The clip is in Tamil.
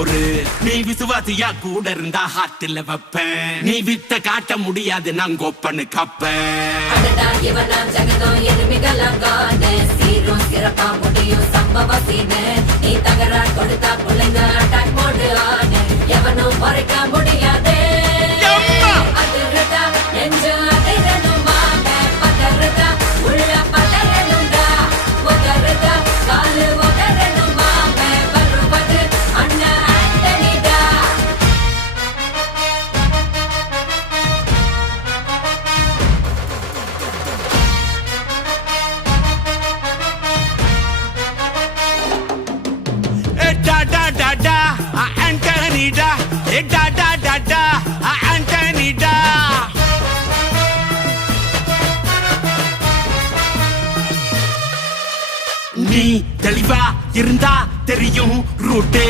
பொறு. நீ விசுவாசியா கூட இருந்தா ஹார்ட்ல வைப்பேன். நீ வித்த காட்ட முடியாது நான் கோப்பனு கப்பேன். இவனாம் ஜெகதம் எருமிகளாங்கான சீரும் சிறப்பா முடியும் சம்பவ சீனு. நீ தகராறு கொடுத்தா பிள்ளைங்க அட்டாக் மோடு ஆனு. எவனும் மறைக்க முடியாதே. அதிர்றதா நெஞ்சு அதிரணுமாங்க. பதறதா உள்ள பதறணுண்டா. உதறதா காலு உதறணுமாங்க. வருவது அண்ணன் ஆண்டனிடா. Antonida, Antonida. நீ தெளிவா இருந்தா தெரியும் ரூட்டே.